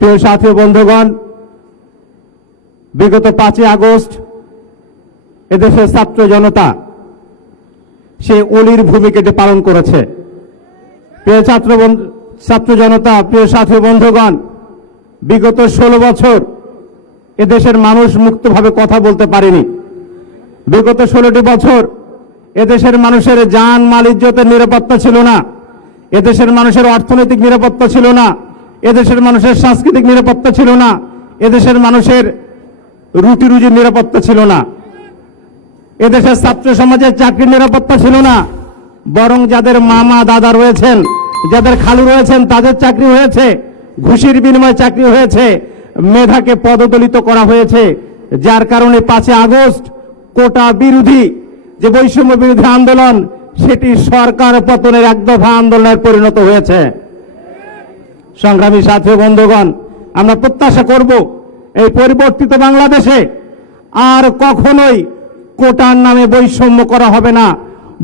প্রিয় সাথী বন্ধুগণ, বিগত পাঁচই আগস্ট এদেশের ছাত্র জনতা সে অলির ভূমিকাটি পালন করেছে। প্রিয় ছাত্র ছাত্র জনতা, প্রিয় সাথী বন্ধুগণ, বিগত ষোলো বছর এদেশের মানুষ মুক্তভাবে কথা বলতে পারেনি। বিগত ষোলোটি বছর এদেশের মানুষের যান, মাল, ইজ্জতের নিরাপত্তা ছিল না। এদেশের মানুষের অর্থনৈতিক নিরাপত্তা ছিল না। এদেশের মানুষের সাংস্কৃতিক নিরাপত্তা ছিল না। এদেশের মানুষের রুটি রুজির নিরাপত্তা ছিল না। এদেশের ছাত্র সমাজের চাকরির নিরাপত্তা ছিল না। বরং যাদের মামা, দাদা রয়েছেন, যাদের খালু রয়েছেন, তাদের চাকরি হয়েছে। ঘুষির বিনিময়ে চাকরি হয়েছে। মেধাকে পদদলিত করা হয়েছে। যার কারণে পাঁচই আগস্ট কোটা বিরোধী যে বৈষম্য বিরোধী আন্দোলন, সেটি সরকার পতনের এক দফা আন্দোলনের পরিণত হয়েছে। সংগ্রামী সাথী বন্ধুগণ, আমরা প্রত্যাশা করব এই পরিবর্তিত বাংলাদেশে আর কখনোই কোটার নামে বৈষম্য করা হবে না,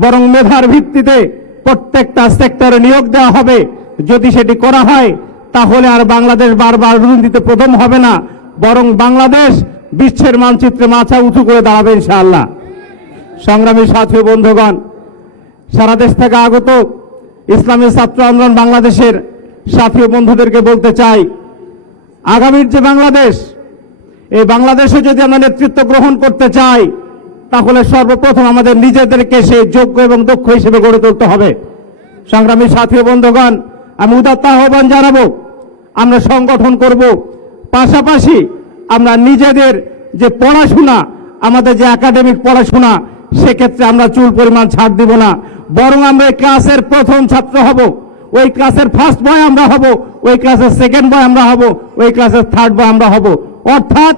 বরং মেধার ভিত্তিতে প্রত্যেকটা সেক্টরে নিয়োগ দেওয়া হবে। যদি সেটি করা হয়, তাহলে আর বাংলাদেশ বারবার দুর্নীতিতে প্রথম হবে না, বরং বাংলাদেশ বিশ্বের মানচিত্রে মাথা উঁচু করে দাঁড়াবে ইনশাআল্লাহ। সংগ্রামী সাথী বন্ধুগণ, সারা দেশ থেকে আগত ইসলামী ছাত্র আন্দোলন বাংলাদেশের সাথী বন্ধুদেরকে বলতে চাই, আগামীর যে বাংলাদেশ, এই বাংলাদেশে যদি আমরা নেতৃত্ব গ্রহণ করতে চাই, তাহলে সর্বপ্রথম আমাদের নিজেদেরকে সেই যোগ্য এবং দক্ষ হিসেবে গড়ে তুলতে হবে। সংগ্রামী সাথী বন্ধুগণ, আমি উদাত্ত আহ্বান জানাব, আমরা সংগঠন করব। পাশাপাশি আমরা নিজেদের যে পড়াশোনা, আমাদের যে একাডেমিক পড়াশোনা, সেক্ষেত্রে আমরা চুল পরিমাণ ছাড় দিব না, বরং আমরা ক্লাসের প্রথম ছাত্র হব। ওই ক্লাসের ফার্স্ট বয় আমরা হব, ওই ক্লাসের সেকেন্ড বয় আমরা হব, ওই ক্লাসের থার্ড বয় আমরা হব। অর্থাৎ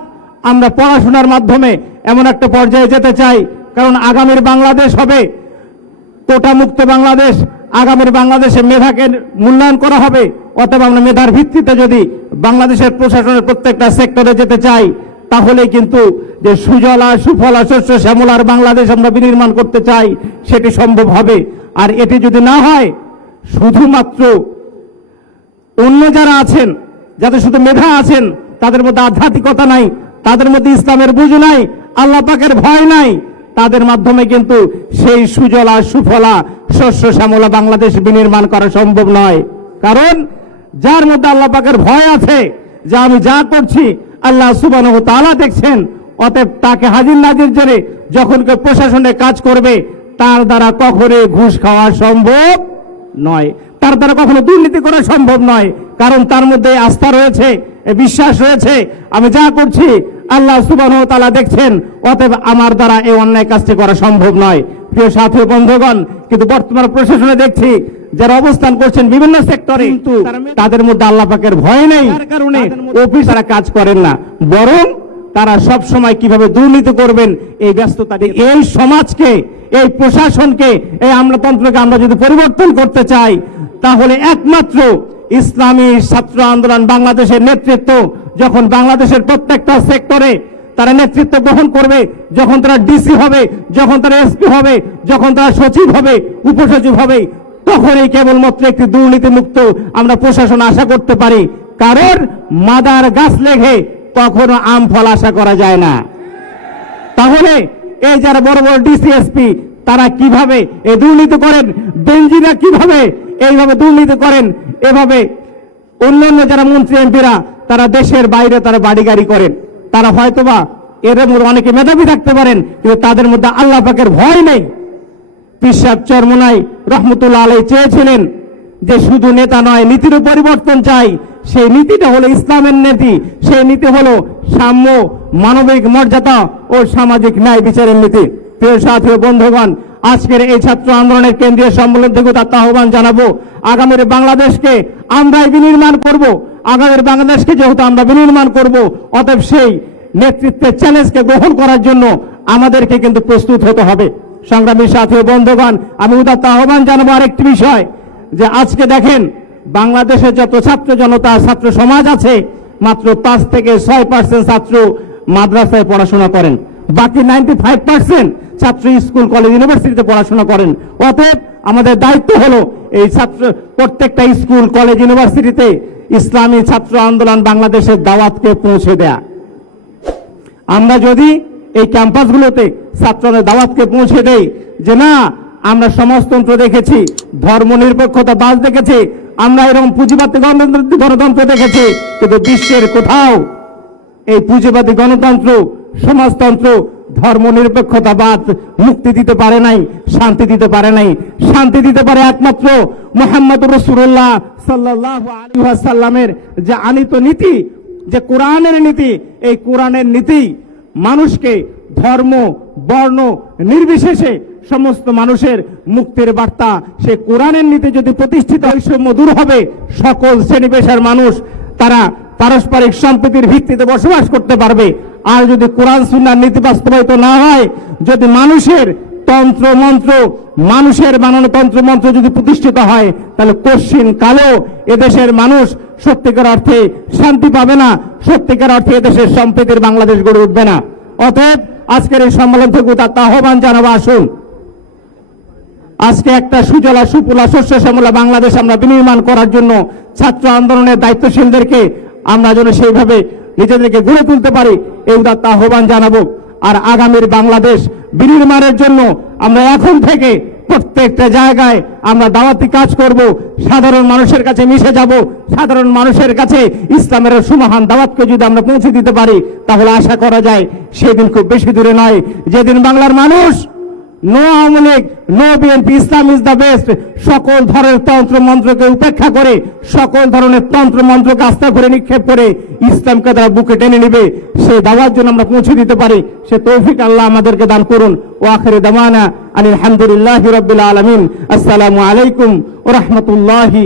আমরা পড়াশোনার মাধ্যমে এমন একটা পর্যায়ে যেতে চাই, কারণ আগামীর বাংলাদেশ হবে কোটা মুক্ত বাংলাদেশ, আগামীর বাংলাদেশে মেধাকে মূল্যায়ন করা হবে, অথবা আমরা মেধার ভিত্তিতে যদি বাংলাদেশের প্রশাসনের প্রত্যেকটা সেক্টরে যেতে চাই, তাহলে কিন্তু যে সুজলা, সুফলা, শস্য শ্যামলার বাংলাদেশ আমরা বিনির্মাণ করতে চাই, সেটি সম্ভব হবে। আর এটি যদি না হয় শুধুমাত্র অন্য যারা আছেন, যাদের শুধু মেধা আছেন, তাদের মধ্যে আধ্যাত্মিকতা নাই, তাদের মধ্যে ইসলামের বুঝ নাই, আল্লাহ পাকের ভয় নাই, তাদের মাধ্যমে কিন্তু সেই সুজলা, সুফলা শস্য শ্যামলা বাংলাদেশ বিনির্মাণ করা সম্ভব নয়। কারণ যার মধ্যে আল্লাহ পাকের ভয় আছে যে আমি যা করছি, আল্লাহ সুবান তালা দেখছেন, অতএব তাকে হাজির নাজির জেনে যখন কেউ প্রশাসনে কাজ করবে, তার দ্বারা কখনোই ঘুষ খাওয়া সম্ভব নয়। তার দ্বারা কখনো দুর্নীতি করা সম্ভব নয়। কারণ তার মধ্যে আস্থা রয়েছে বিশ্বাস রয়েছে। আমি যা করছি আল্লাহ সুবাহ তালা দেখছেন। অতএব আমার দ্বারা এই অন্যায় কাজটি করা সম্ভব নয়। প্রিয় সাথী বন্ধুগণ কিন্তু বর্তমান প্রশাসনে দেখছি যারা অবস্থান করছেন বিভিন্ন সেক্টরে কিন্তু তাদের মধ্যে আল্লাহ পাকের ভয় নেই। কারণে অফিস তারা কাজ করেন না। বরং তারা সব সময় কীভাবে দুর্নীতি করবেন এই ব্যস্ততা এই সমাজকে এই প্রশাসনকে, এই আমলাতন্ত্রকে আমরা যদি পরিবর্তন করতে চাই, তাহলে একমাত্র ইসলামী ছাত্র আন্দোলন বাংলাদেশের নেতৃত্ব, যখন বাংলাদেশের প্রত্যেকটা সেক্টরে তারা নেতৃত্ব গ্রহণ করবে, যখন তারা ডিসি হবে, যখন তারা এসপি হবে, যখন তারা সচিব হবে, উপসচিব হবে, তখনই কেবলমাত্র একটি দুর্নীতি মুক্ত আমরা প্রশাসন আশা করতে পারি। কারণ মাদার গাছ লেগে কখনো আম ফল আশা করা যায় না। তাহলে এই যারা বড় বড় ডিসিএসপি তারা কীভাবে এই দুর্নীতি করেন? বেঞ্জিরা কীভাবে এইভাবে দুর্নীতি করেন? এভাবে অন্যান্য যারা মন্ত্রী, এমপিরা, তারা দেশের বাইরে তারা বাড়ি গাড়ি করেন। তারা হয়তোবা এদের মধ্যে অনেকে মেধাবী থাকতে পারেন, কিন্তু তাদের মধ্যে আল্লাহ পাকের ভয় নেই। পিসাব চরমনাই রহমতুল্লাহ আলাই চেয়েছিলেন যে শুধু নেতা নয়, নীতিরও পরিবর্তন চাই। সেই নীতিটা হলো ইসলামের নীতি। সেই নীতি হলো সাম্য, মানবিক মর্যাদা ও সামাজিক ন্যায় বিচারের নীতি। প্রিয় সাথী বন্ধুগণ, আজকের এই ছাত্র আন্দোলনের কেন্দ্রীয় সম্মেলন থেকে তার আহ্বান জানাব। আগামীর বাংলাদেশকে আমরাই বিনির্মাণ করব। আগামীর বাংলাদেশকে যেহেতু আমরা বিনির্মাণ করব, অতএব সেই নেতৃত্বের চ্যালেঞ্জকে গ্রহণ করার জন্য আমাদেরকে কিন্তু প্রস্তুত হতে হবে। সংগ্রামী সাথী বন্ধুগণ, আমি উদাত্ত আহ্বান জানাব আরেকটি বিষয়, যে আজকে দেখেন বাংলাদেশের যত ছাত্র জনতা, ছাত্র সমাজ আছে, মাত্র পাঁচ থেকে ছয় পার্সেন্ট ছাত্র মাদ্রাসায় পড়াশোনা করেন। বাকি নাইনটি ফাইভ পার্সেন্ট ছাত্র স্কুল, কলেজ, ইউনিভার্সিটিতে পড়াশোনা করেন। অতএব আমাদের দায়িত্ব হলো এই ছাত্র, প্রত্যেকটা স্কুল, কলেজ, ইউনিভার্সিটিতে ইসলামী ছাত্র আন্দোলন বাংলাদেশের দাওয়াতকে পৌঁছে দেয়া। আমরা যদি এই ক্যাম্পাসগুলোতে ছাত্রদের দাওয়াতকে পৌঁছে দেই যে না, আমরা সমাজতন্ত্র দেখেছি ধর্ম নিরপেক্ষতা বাস দেখেছি আমরা এরকম পুঁজিবাদী গণতন্ত্র গণতন্ত্র দেখেছি, কিন্তু বিশ্বের কোথাও এই পুঁজিবাদী গণতন্ত্র, সমাজতন্ত্র ধর্ম নিরপেক্ষতাবাদ মুক্তি দিতে পারে নাই, শান্তি দিতে পারে নাই। শান্তি দিতে পারে একমাত্র মোহাম্মদ রসুল্লাহ সাল্লাহ আলী সাল্লামের যে আনিত নীতি, যে কোরআনের নীতি। এই কোরআনের নীতি মানুষকে ধর্ম, বর্ণ নির্বিশেষে সমস্ত মানুষের মুক্তির বার্তা, সে কোরআনের নীতি যদি প্রতিষ্ঠিত বৈষম্য দূর হবে, সকল শ্রেণি পেশার মানুষ, তারা পারস্পরিক সম্প্রীতির ভিত্তিতে বসবাস করতে পারবে। আর যদি কোরআন, সুন্নার নীতি বাস্তবায়িত না হয়, যদি মানুষের তন্ত্র মন্ত্র, মানুষের বানানো তন্ত্র মন্ত্র যদি প্রতিষ্ঠিত হয়, তাহলে কশ্চিন কালো এদেশের মানুষ সত্যিকার অর্থে শান্তি পাবে না, সত্যিকার অর্থে এদেশের সম্প্রীতির বাংলাদেশ গড়ে উঠবে না। অতএব আজকের এই সম্মেলন থেকে তার আহ্বান জানাব, আসুন। আজকে একটা সুজলা সুফলা শস্য শ্যামলা বাংলাদেশ আমরা বিনির্মাণ করার জন্য ছাত্র আন্দোলনের দায়িত্বশীলদেরকে আমরা যেন সেইভাবে নিজেদেরকে গড়ে তুলতে পারি, এই উদাত্ত আহ্বান জানাব। আর আগামীর বাংলাদেশ বিনির্মাণের জন্য আমরা এখন থেকে প্রত্যেকটা জায়গায় আমরা দাওয়াতি কাজ করব, সাধারণ মানুষের কাছে মিশে যাব, সাধারণ মানুষের কাছে ইসলামের সুমহান দাওয়াতকে যদি আমরা পৌঁছে দিতে পারি, তাহলে আশা করা যায় সেদিন খুব বেশি দূরে নয়। যেদিন বাংলার মানুষ no Awami League, no BNP, Islam is the best. সকল ধরনের তন্ত্র মন্ত্রকে উপেক্ষা করে, সকল ধরনের তন্ত্র মন্ত্রকে আস্থা করে, নিক্ষেপ করে ইসলামকে তারা বুকে টেনে নেবে। সে দাওয়ার জন্য আমরা পৌঁছে দিতে পারি, সে তৌফিক আল্লাহ আমাদেরকে দান করুন। ও আখেরে দামানা আলহামদুলিল্লাহ রবিল আলমিন। আসসালামু আলাইকুম ও রহমতুল্লাহি